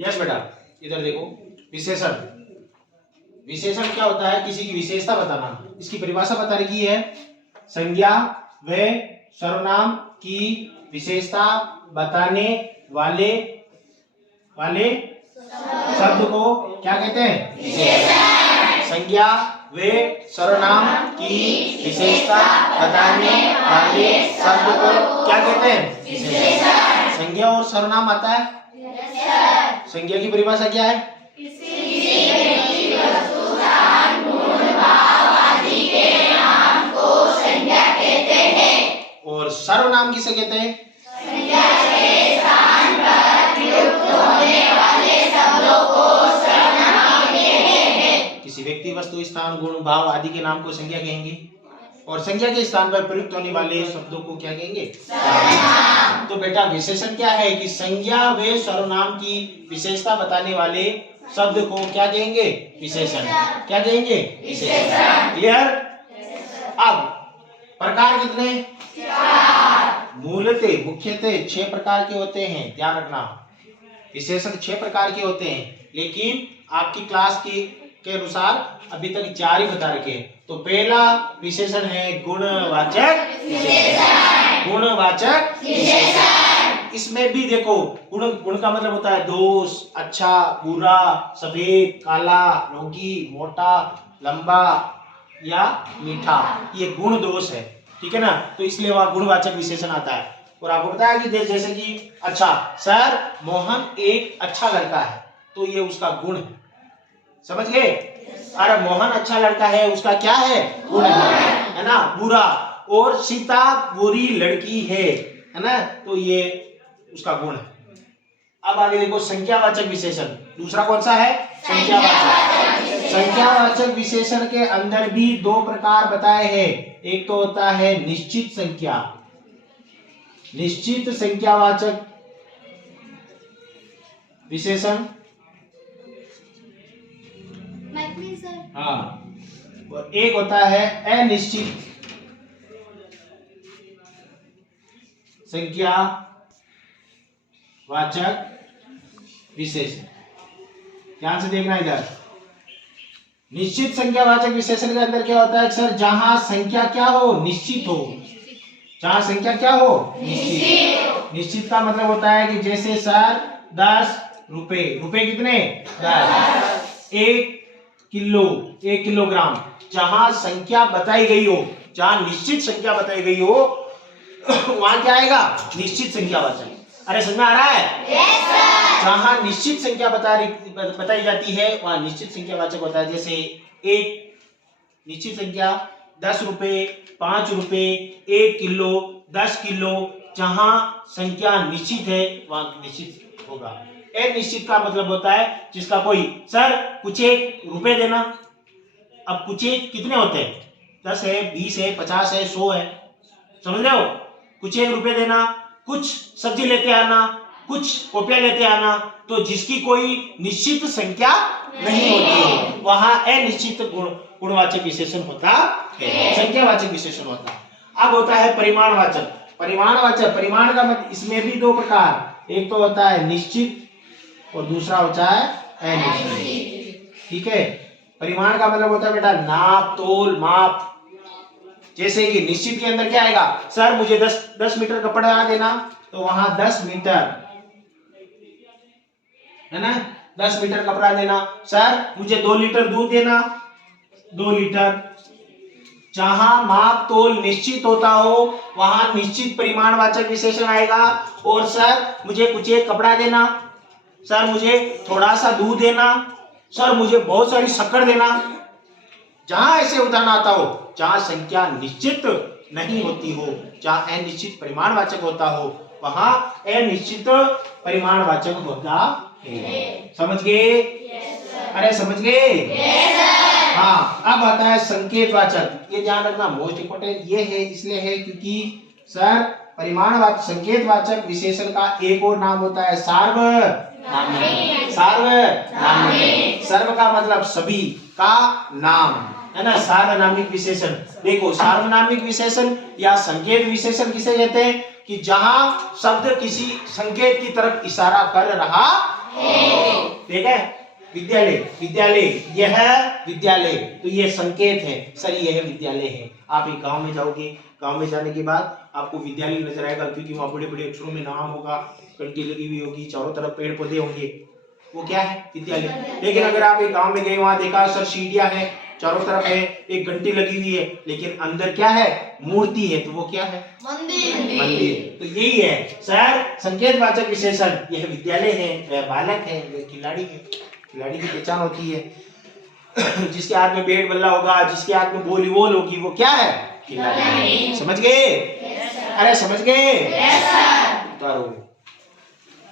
Yes बेटा, इधर देखो, विशेषण। विशेषण क्या होता है? किसी की विशेषता बताना। इसकी परिभाषा बता रखी है, संज्ञा व सर्वनाम की विशेषता बताने वाले शब्द को क्या कहते हैं? विशेषण। संज्ञा व सर्वनाम की विशेषता बताने वाले शब्द को क्या कहते हैं? विशेषण। संज्ञा और सर्वनाम आता है? संज्ञा की परिभाषा क्या है? और सर्वनाम किसे कहते हैं? संज्ञा के स्थान पर प्रयुक्त होने वाले शब्दों को सर्वनाम कहते हैं। किसी व्यक्ति, वस्तु, स्थान, गुण, भाव आदि के नाम को संज्ञा कहेंगे, और संज्ञा के स्थान पर प्रयुक्त होने वाले शब्दों को क्या कहेंगे? सर्वनाम। तो बेटा विशेषण क्या है? कि संज्ञा व सर्वनाम की विशेषता बताने वाले शब्द को क्या कहेंगे? विशेषण। क्या कहेंगे? विशेषण। क्लियर? अब प्रकार कितने? मूलतः मुख्यतः 6 प्रकार के होते हैं, ध्यान रखना। विशेषण 6 प्रकार के होते हैं, लेकिन आपकी क्लास के अनुसार अभी तक 4 ही बता रखे हैं। तो पहला विशेषण है गुणवाचक विशेषण। गुणवाचक विशेषण। इसमें भी देखो, गुण का मतलब होता है दोष, अच्छा, बुरा, सफेद, काला, रोगी, मोटा, लंबा या मीठा, ये गुण दोष है, ठीक है ना? तो इसलिए वहां गुणवाचक विशेषण आता है। और आपको बताया कि जैसे कि अच्छा, सर मोहन एक अच्छा लड़का है, तो ये उसका गुण है, समझ गए? अरे मोहन अच्छा लड़का है, उसका क्या है? गुण है ना? बुरा। और सीता बुरी लड़की है ना? तो ये उसका गुण है। अब आगे देखो, संख्यावाचक विशेषण। दूसरा कौन सा है? संख्यावाचक। संख्यावाचक विशेषण के अंदर भी 2 प्रकार बताए हैं। एक तो होता है निश्चित संख्या, निश्चित संख्यावाचक विशेषण, हाँ, और एक होता है अनिश्चित संख्यावाचक विशेषण। ध्यान से देखना इधर। निश्चित संख्यावाचक विशेषण के अंदर क्या होता है? सर जहां संख्या क्या हो? निश्चित हो। जहां संख्या क्या हो? निश्चित। निश्चित का मतलब होता है कि जैसे सर 10 रुपए, रुपए कितने? 10। 1 किलो, 1 किलोग्राम, जहां संख्या बताई गई हो, जहां निश्चित संख्या बताई गई हो, वहां क्या आएगा? निश्चित संख्यावाचक। अरे समझ में आ रहा है? yes, sir। जहां निश्चित संख्या बताई जाती है, वहां निश्चित संख्यावाचक होता है। जैसे एक निश्चित संख्या 10 रुपए, 5 रुपए, 1 किलो, 10 किलो, जहां संख्या निश्चित है वहां निश्चित होगा। अनिश्चित का मतलब होता है जिसका कोई, सर कुछ एक रुपए देना। अब कुछ एक कितने होते हैं? 10 है, 20 है, 50 है, 100 है, समझ रहे हो? कुछ एक रुपए देना, कुछ सब्जी लेते आना, कुछ कॉपियां लेते आना। तो जिसकी कोई निश्चित संख्या नहीं होती है, वहां अनिश्चित गुणवाचक विशेषण होता है, संख्यावाचक विशेषण होता है। अब होता है परिमाणवाचक। परिमाणवाचक, परिमाण का मतलब, इसमें भी 2 प्रकार, एक तो होता है निश्चित और दूसरा होता है अनिश्चित, ठीक है? परिमाण का मतलब होता है बेटा नाप, तोल, माप। जैसे कि निश्चित के अंदर क्या आएगा? सर मुझे 10 मीटर कपड़ा देना, तो वहां 10 मीटर है ना, 10 मीटर कपड़ा देना। सर मुझे 2 लीटर दूध देना, 2 लीटर। जहां माप तोल निश्चित होता हो वहां निश्चित परिमाणवाचक विशेषण आएगा। और सर मुझे कुछ एक कपड़ा देना, सर मुझे थोड़ा सा दूध देना, सर मुझे बहुत सारी शक्कर देना। जहां ऐसे उदाहरण आता हो जहां संख्या निश्चित नहीं होती हो, जहां अनिश्चित परिमाणवाचक होता हो, वहां अनिश्चित परिमाणवाचक होता है। समझ गए? अरे समझ गए? हाँ। अब आता है संकेतवाचक। ये ध्यान रखना, मोस्ट इंपोर्टेंट ये है, इसलिए है क्योंकि सर परिमाणवाचक संकेतवाचक विशेषण का एक और नाम होता है सार्वनामिक। सार्वनामिक, सर्व का मतलब सभी, का नाम है ना, सार्वनामिक विशेषण। देखो सार्वनामिक विशेषण या संकेत विशेषण किसे कहते हैं? कि जहां शब्द किसी संकेत की तरफ इशारा कर रहा है। ठीक है, विद्यालय, विद्यालय, यह विद्यालय, तो ये संकेत है सर, यह विद्यालय है। आप एक गांव में जाओगे, गांव में जाने के बाद आपको विद्यालय नजर आएगा, क्योंकि वहां बड़े बड़े अक्षरों में नाम होगा, घंटी लगी हुई होगी, चारों तरफ पेड़ पौधे होंगे, वो क्या है, विद्यालय। लेकिन अगर आप एक गांव में गए, वहां देखा सर सीढ़ियां है, चारों तरफ है, एक घंटी लगी हुई है, लेकिन अंदर क्या है, मूर्ति है, तो वो क्या है, मंदिर। मंदिर। तो यही है सर संकेतवाचक विशेषण, यह विद्यालय है, वह बालक है, वह खिलाड़ी है। खिलाड़ी की पहचान होती है जिसके हाथ में बैट बल्ला होगा, जिसके हाथ में वॉलीबॉल होगी, वो क्या है, खिलाड़ी। समझ गए? अरे समझ गए?